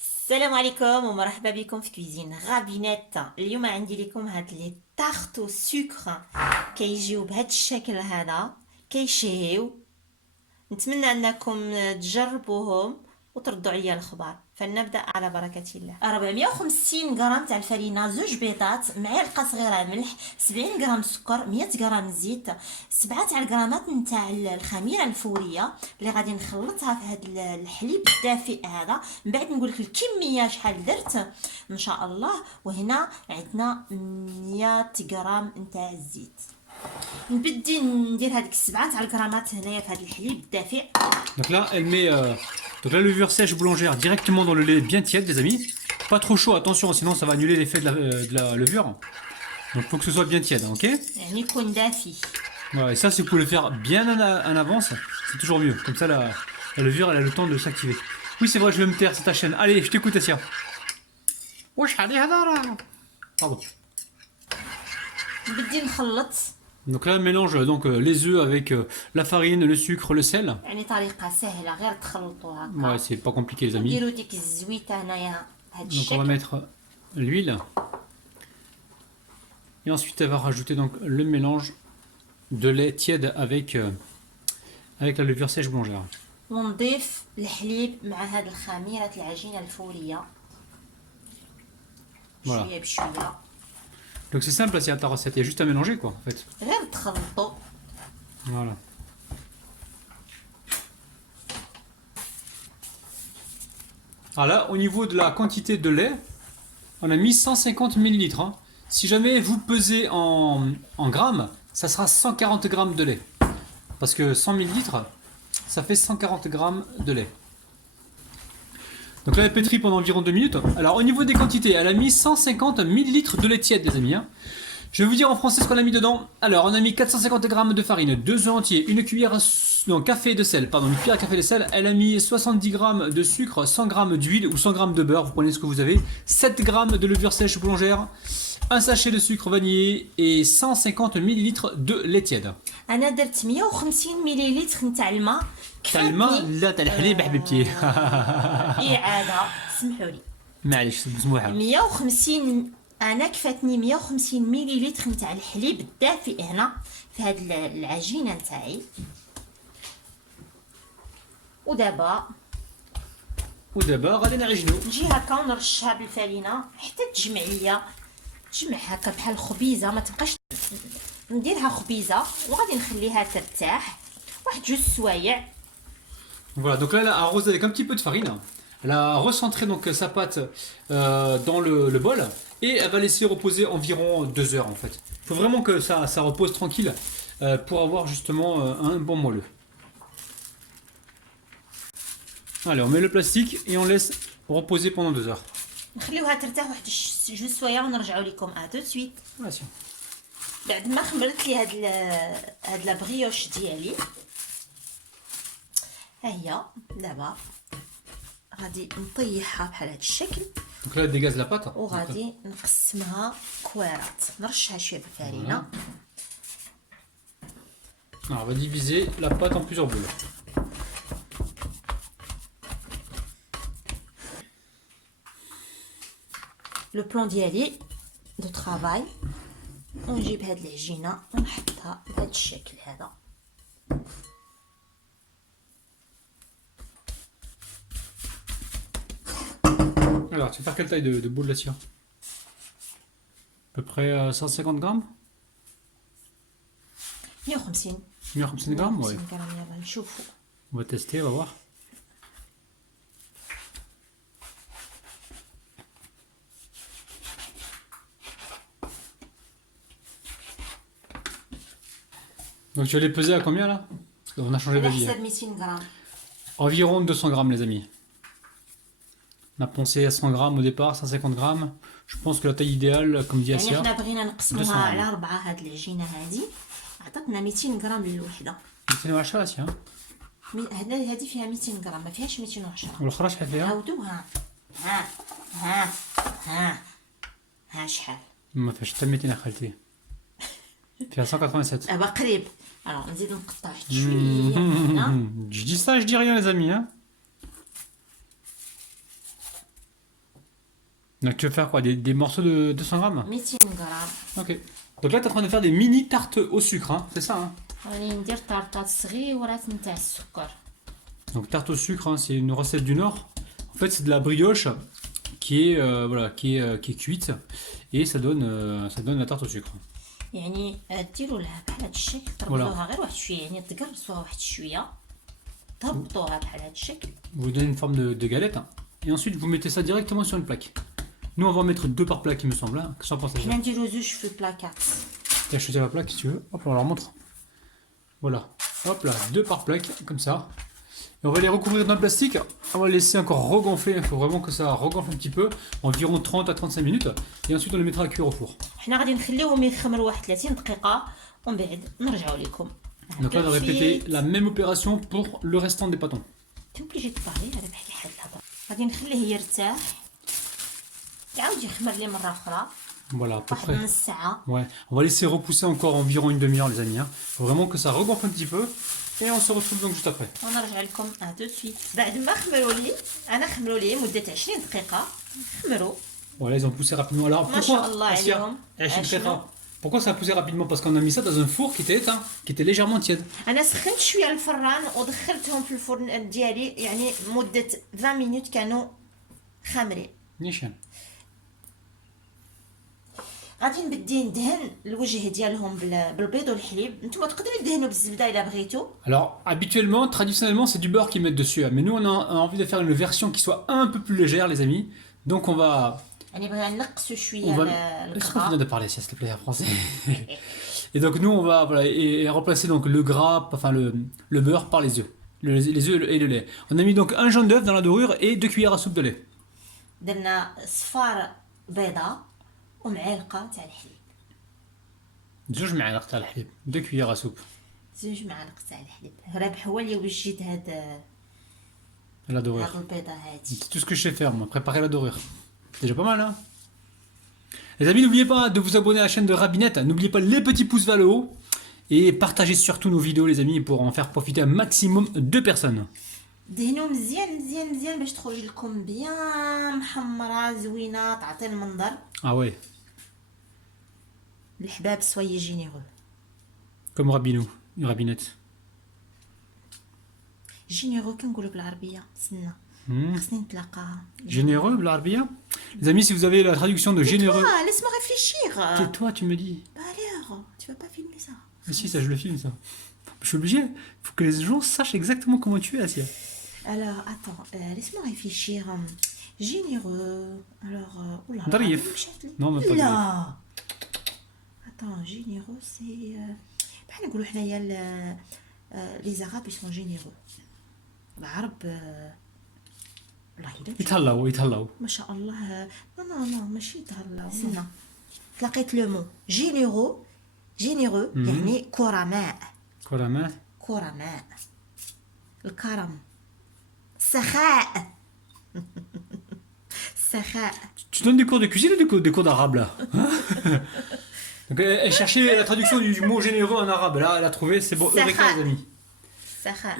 السلام عليكم ومرحبا بكم في كويزين غابينيت. اليوم عندي لكم هاد لي طارتو سكر كيجيو بهاد الشكل هذا كيشهيو. نتمنى انكم تجربوهم وتردوا عليا الخبر. فلنبدا على بركه الله. 450 غرام تاع الفرينه، زوج بيضات، معلقه صغيره ملح، 70 غرام سكر، 100 غرام زيت، 7 تاع الغرامات نتاع الخميره الفوريه اللي غادي نخلطها في هذا الحليب الدافئ هذا. من بعد نقول لك الكميه شحال درت ان شاء الله. وهنا عندنا 100 غرام نتاع الزيت. نبدي ندير هذيك 7 تاع الغرامات هنايا في هذا الحليب الدافئ. Donc là, elle met donc la levure sèche boulangère directement dans le lait bien tiède, les amis. Pas trop chaud, attention, sinon ça va annuler l'effet de la levure. Donc il faut que ce soit bien tiède, ok? يعني يكون دافي. Voilà, et ça, si vous pouvez le faire bien en avance, c'est toujours mieux. Comme ça, la levure, elle a le temps de s'activer. Oui, c'est vrai, je vais me taire, c'est ta chaîne. Allez, je t'écoute, Assia. Wesh, allez, pardon. نبدي نخلط. Donc là, elle mélange donc, les œufs avec la farine, le sucre, le sel. يعني طريقه سهله غير تخلطوا هكا. Ouais, c'est pas compliqué, les amis. نديروا ديك الزويته هنايا بهذا Donc on va الشكل. mettre l'huile. Et ensuite, elle va rajouter donc le mélange de lait tiède avec, avec la levure sèche boulangère. ونضيف الحليب مع هاد الخميره العجينه الفوريه. Voilà. شويه بشويه. Donc c'est simple, c'est à ta recette, il y a juste à mélanger quoi en fait. غير تخلطوا. Voilà. Alors là, au niveau de la quantité de lait, on a mis 150 millilitres. Hein. Si jamais vous pesez en grammes, ça sera 140 grammes de lait. Parce que 100 millilitres, ça fait 140 grammes de lait. Donc là, elle pétrit pendant environ 2 minutes. Alors au niveau des quantités, elle a mis 150 millilitres de lait tiède, les amis. Hein. Je vais vous dire en français ce qu'on a mis dedans. Alors, on a mis 450 grammes de farine, 2 œufs entiers, une cuillère café de sel, pardon, une cuillère à café de sel. Elle a mis 70 grammes de sucre, 100 grammes d'huile ou 100 grammes de beurre, vous prenez ce que vous avez, 7 grammes de levure sèche boulangère, un sachet de sucre vanillé et 150 millilitres de lait tiède. انا درت 150 مليلتر نتاع الماء. تاع الماء لا تاع الحليب حبيبتي. اعاده سمحوا لي. معليش مسموحه. 150 انا كفاتني 150 مليلتر نتاع الحليب الدافئ هنا في هاد العجينه نتاعي. ودابا غادي نعجنو. نجي هكا ونرشها بالفرينه حتى تجمع ليا، تجمع هكا بحال خبيزه، ما تبقاش نديرها خبيزه. وغادي نخليها ترتاح واحد 2 سوايع. Voilà, donc là, elle a arrosé avec un petit peu de farine. Elle a recentré donc sa pâte dans le bol et elle va laisser reposer environ 2 heures en fait. Il faut vraiment que ça repose tranquille pour avoir justement un bon moelleux. Allez, on met le plastique et on laisse reposer pendant 2 heures. نخليوها ترتاح واحد 2 سوايع ونرجعوا لكم تو سويت. Voilà. بعد ما خمرت لي هاد لا بريوش ديالي، ها هي دابا غادي نطيحها بحال هاد الشكل. Donc là, elle dégaze la pâte. وغادي نقسمها كويرات، نرشها شويه بالفرينه. Alors, on va diviser la pâte en plusieurs boules. لو بلون ديالي دو طرافاي، ونجيب هاد العجينه ونحطها بهاد الشكل هذا. Alors, tu veux faire quelle taille de boule là-dessus? À peu près 150 grammes? 150 150 grammes? Ouais. 150 غرام. يلا نشوفوا. On va tester, on va voir. Donc tu vas les peser à combien là? Parce qu'on a changé على d'avis. حساب 200 غرام. Environ 200 grammes les amis. On a pensé à 100 grammes au départ, 150 grammes. Je pense que la taille idéale, comme dit يعني Assia, حنا بغينا 200 نقسموها على غرام. 4. هاد العجينه هادي عطاتنا 200 غرام للوحده. 210 Assia. هادي فيها 200 غرام، ما فيهاش 210. والأخرى شحال فيها؟ عاودوها. ها ها ها ها شحال؟ ما فيهاش حتى 200 أخالتي. فيها 187. دابا قريب. الوغ نزيد نقطع واحد شويه هنا. Je dis ça, je dis rien les amis. Hein. Donc tu veux faire quoi? Des morceaux de 200 grammes? 200 غرام. Ok. Donc là, tu es en train de faire des mini tartes au sucre, hein, c'est ça, hein? راني ندير طارطات صغيورات نتاع السكر. Donc tarte au sucre, hein, c'est une recette du Nord. En fait, c'est de la brioche qui est, voilà, qui est cuite et ça donne la tarte au sucre. يعني ديروا لها بحال هاد الشكل، تربطوها غير واحد شويه، يعني تقرصوها واحد شويه، تهبطوها بحال هاد الشكل. Vous vous donnez une forme de galette hein, et ensuite vous mettez ça directement sur une plaque. Nous, on va en mettre 2 par plaque, il me semble. Hein. Qu'est-ce que tu en penses? حنا نديرو زوج في البلاكات. Tiens, je te tiens la plaque si tu veux. Hop, on leur montre. Voilà. Hop là, 2 par plaque, comme ça. Et on va les recouvrir d'un plastique. On va les laisser encore regonfler. Il faut vraiment que ça regonfle un petit peu. Environ 30 à 35 minutes. Et ensuite, on les mettra à cuire au four. حنا غادي نخليوهم يخمروا واحد 30 دقيقه ومن بعد نرجعوا لكم. Donc là, on va répéter la même opération pour le restant des pâtons. انت obligé de parler هذا بحال حال الهضره. غادي نخليه يرتاح يعاود يخمر لي مره اخرى Voilà, à peu واحد près. نص ساعه. Ouais, on va laisser repousser encore environ une demi-heure, les amis. Hein. Faut vraiment que ça regonfle un petit peu. Et on se retrouve donc juste après. ونرجع لكم دو سويت بعد ما خمروا لي. انا خمروا لي مده 20 دقيقه خمروا. Voilà, ils ont poussé rapidement. Alors ما شاء الله Assia, عليهم. Assia, pourquoi ça a poussé rapidement? Parce qu'on a mis ça dans un four qui était éteint, qui était légèrement tiède. انا سخنت شويه الفران ودخلتهم في الفرن ديالي، يعني مده 20 مينوت كانوا خامرين. Nickel. غادي نبدي ندهن الوجه ديالهم بالبيض والحليب. نتوما تقدروا تدهنوا بالزبده الا بغيتوا. Alors, habituellement, traditionnellement, c'est du beurre qu'ils mettent dessus. hein. Mais nous, on a envie de faire une version qui soit un peu plus légère, les amis. Donc, on va. يعني بغينا نقصوا On شويه va... Est-ce qu'on vient الكرا. de parler, s'il te plaît, en français? Et donc, nous, on va voilà, et remplacer donc, le gras, enfin le beurre par les œufs. Les œufs et le lait. On a mis donc un jaune d'œuf dans la dorure et 2 cuillères à soupe de lait. درنا صفار بيضه ومعلقه تاع الحليب. 2 معالق تاع الحليب. 2 cuillères à soupe. زوج معالق تاع الحليب. رابح هو اللي وجد هاد La dorure. هاد البيضه هادي. C'est tout ce que je sais faire, moi. Préparer la dorure. C'est déjà pas mal, hein? Les amis, n'oubliez pas de vous abonner à la chaîne de Rabinette. N'oubliez pas les petits pouces vers le haut. Et partagez surtout nos vidéos, les amis, pour en faire profiter un maximum de personnes. دهنوا مزيان مزيان مزيان باش تخرج لكم بيان محمره زوينه تعطي المنظر. Ah ouais, الحباب سويي جينيرو. comme Rabinou, une Rabinette. جينيرو كنقولوا بالعربيه. استنى خصني نتلاقاها. Généreux, l'Arabia. Les amis, si vous avez la traduction de généreux. Ah, laisse-moi réfléchir. Tais-toi, tu me dis. Bah alors, tu vas pas filmer ça. Mais si, ça, je le filme, ça. Je suis obligé. Il faut que les gens sachent exactement comment tu es, Assia. Alors, attends, laisse-moi réfléchir. Généreux. Alors, oula. Darif. Non, même pas Là. Attends, généreux, c'est. بحال نقولوا حنايا les arabes ils sont généreux. العرب والله الا يتهلاو يتهلاو. ما شاء الله. نو ماشي يتهلاو. استنى تلاقيت لو مو جينيرو. جينيرو يعني كرماء. كرماء. كرماء. الكرم. سخاء. سخاء. Tu donnes des cours de cuisine ou des cours d'arabe là? Donc elle cherchait la traduction du mot généreux en arabe. Là, elle a trouvé, c'est bon, Eureka, les amis. سخاء.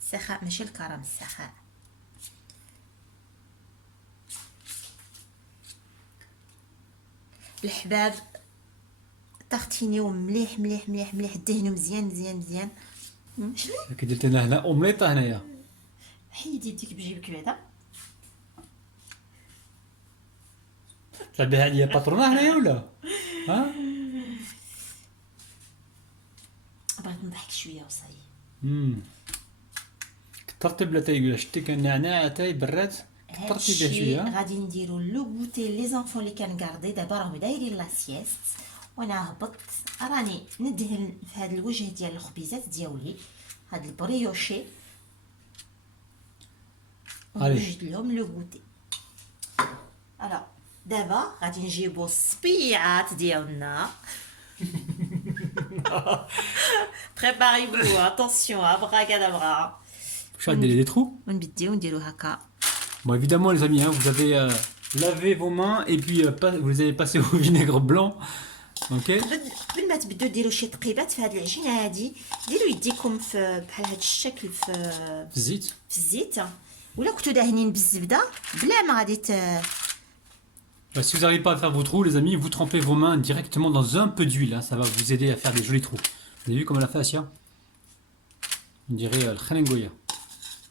سخاء ماشي الكرم السخاء. الحباب تغتينيو مليح مليح مليح مليح. دهنوا مزيان مزيان مزيان. شنو كي درت لنا هنا اومليطه هنايا. حيدي يديك بجيبك بعدا. تلعبي عليا باترونه هنايا ولا؟ ها؟ بغيت نضحك شويه وصاي. كثرتي بلا تايقول شتي كان نعناع تاي براد كثرتي به هادشي شويه. غادي نديرو لو غوتي لي زانفون اللي كنغاردي دابا راهم دايرين لا سيست. وانا هبطت راني ندهن في هذا الوجه ديال الخبيزات ديالي هاد البريوشي ونوجد لهم لو غوتي. الو دابا غادي نجيبو الصبيعات ديالنا. بريباري-vous, attention, abracadabra. Je vais des trous. ونبديو نديرو هكا. Bon, évidemment, les amis, hein, vous avez lavé vos mains et puis vous les avez passées au vinaigre blanc. Ok. قبل ما تبداو ديروا شي تقيبات في هاد العجينه هادي ديروا يديكم في بحال هاد الشكل Zit. في الزيت، ولا كنتو داهنين بالزبده بلا ما غادي Bah, si vous n'arrivez pas à faire vos trous, les amis, vous trempez vos mains directement dans un peu d'huile, hein. Ça va vous aider à faire des jolis trous. Vous avez vu comme elle a fait, Asia? On dirait le khenengoya.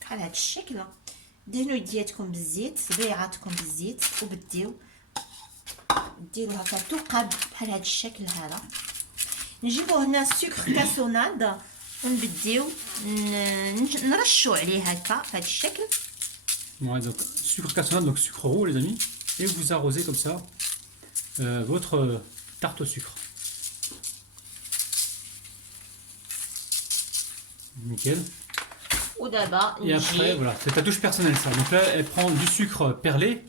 بحال هاد الشكل دهنوا يدياتكم بالزيت صبيعاتكم بالزيت وبديو ديروها كتقب بحال هاد الشكل هذا. نجيبو هنا السكر كاسوناد ونبديو نرشو عليه هكا بهاد الشكل. Ouais, donc sucre cassonade, donc sucre roux, les amis. Et vous arrosez comme ça votre tarte au sucre. Nickel. ودابا Et après, نجي voilà, c'est ta touche personnelle ça. Donc là, elle prend du sucre perlé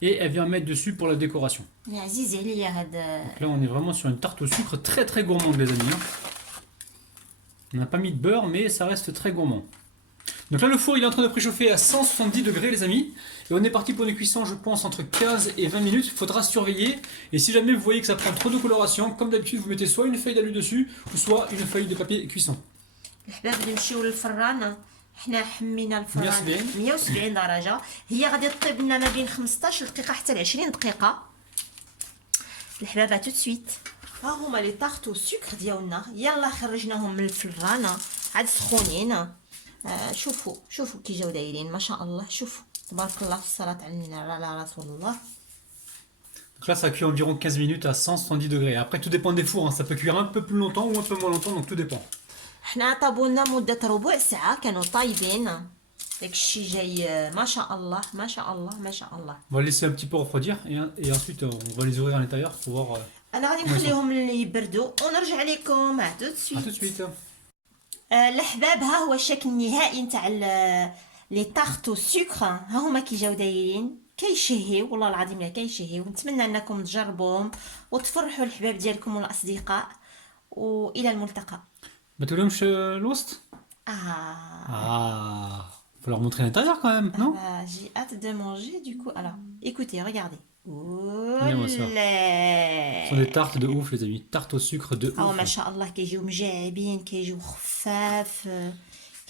et elle vient mettre dessus pour la décoration. يا عزيز عليا هاد. Donc là, on est vraiment sur une tarte au sucre très très gourmande, les amis, hein. On n'a pas mis de beurre, mais ça reste très gourmand. Donc là, le four il est en train de préchauffer à 170 degrés, les amis. Et on est parti pour une cuisson, je pense, entre 15 et 20 minutes. Il faudra surveiller. Et si jamais vous voyez que ça prend trop de coloration, comme d'habitude, vous mettez soit une feuille d'alu dessus, ou soit une feuille de papier cuisson. الحباب نمشيو للفران. حنا حمينا الفران 170. 170 درجة. هي غادي تطيب لنا ما بين 15 دقيقة حتى ل 20 دقيقة. الحبابة تو سويت. ها هما لي طاغتو سكر ديالنا يلا خرجناهم من الفران عاد سخونين. شوفوا كي جاو دايرين ما شاء الله. شوفوا تبارك الله في الصلاة على رسول الله. Donc là, ça cuit environ 15 minutes à 170 degrés. Après, tout dépend des fours, hein. Ça peut cuire un peu plus longtemps ou un peu moins longtemps, donc tout dépend. حنا طابولنا مدة ربع ساعة كانوا طايبين. داكشي جاي ما شاء الله ما شاء الله ما شاء الله. On va laisser un petit peu refroidir et ensuite on va les ouvrir à l'intérieur pour voir. انا غادي نخليهم يبردوا ونرجع لكم à tout de À tout de suite. suite. الحباب ها هو الشكل النهائي نتاع لي طارتو سكر. ها هما كي جاو دايرين كيشهيو والله العظيم لا كيشهيو. نتمنى انكم تجربوهم وتفرحوا الحباب ديالكم والاصدقاء والى الملتقى. Bah, tu veux me l'ost? Ah, Faut leur montrer l'intérieur quand même, non? j'ai hâte de manger du coup. Alors, écoutez, regardez. Regardez-moi ça. Olé. Ce sont des tartes de ouf, les amis. Tartes au sucre de اه ouf. ما شاء الله كيجيو مجعبين كيجيو خفاف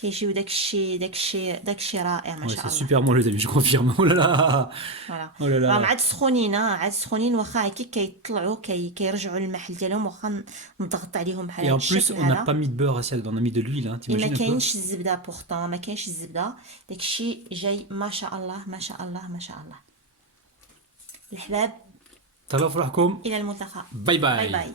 كيجيو داكشي رائع ما Ouais, شاء c'est الله. super bon, les amis, je confirme. Oh là là! فوالا Oh là là! راهم عاد سخونين عاد سخونين واخا هكا كيطلعوا كيرجعوا للمحل ديالهم واخا نضغط عليهم بحال Et هذا en plus, الشكل on n'a هذا. pas mis de beurre assiette, on a mis de l'huile, hein. ما T'imagines un peu? كاينش الزبده بورطون ما كاينش الزبده. داكشي جاي ما شاء الله ما شاء الله ما شاء الله. الحباب تهلاو في روحكم. الى الملتقى. باي باي باي. باي.